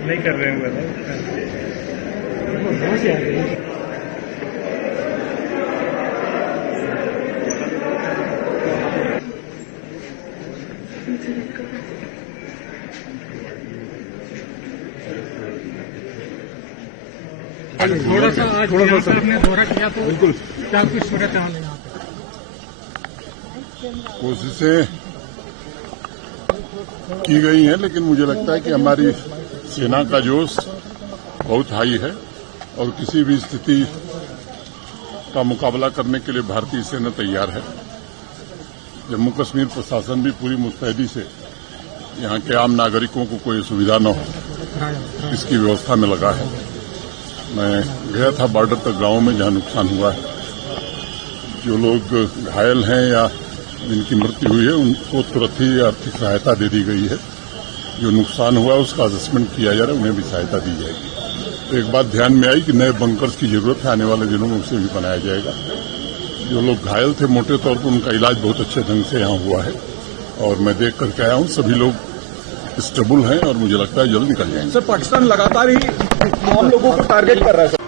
नहीं कर रहे हैं थोड़ा सा आपने दौरा किया तो बिल्कुल क्या कुछ सूरत हाल है यहाँ पे? कोशिशें की गई हैं, लेकिन मुझे लगता है कि हमारी सेना का जोश बहुत हाई है और किसी भी स्थिति का मुकाबला करने के लिए भारतीय सेना तैयार है। जम्मू कश्मीर प्रशासन भी पूरी मुस्तैदी से यहाँ के आम नागरिकों को कोई सुविधा न हो इसकी व्यवस्था में लगा है। मैं गया था बॉर्डर तक गांव में जहां नुकसान हुआ है। जो लोग घायल हैं या जिनकी मृत्यु हुई है उनको तुरंत ही आर्थिक सहायता दे दी गई है। जो नुकसान हुआ उसका असेसमेंट किया जा रहा है, उन्हें भी सहायता दी जाएगी। तो एक बात ध्यान में आई कि नए बंकर्स की जरूरत है, आने वाले दिनों में उसे भी बनाया जाएगा। जो लोग घायल थे मोटे तौर पर उनका इलाज बहुत अच्छे ढंग से यहाँ हुआ है और मैं देख करके आया हूँ। सभी लोग स्टेबल हैं और मुझे लगता है जल्द निकल जाएंगे। सर, पाकिस्तान लगातार ही तमाम लोगों को टारगेट कर रहा है।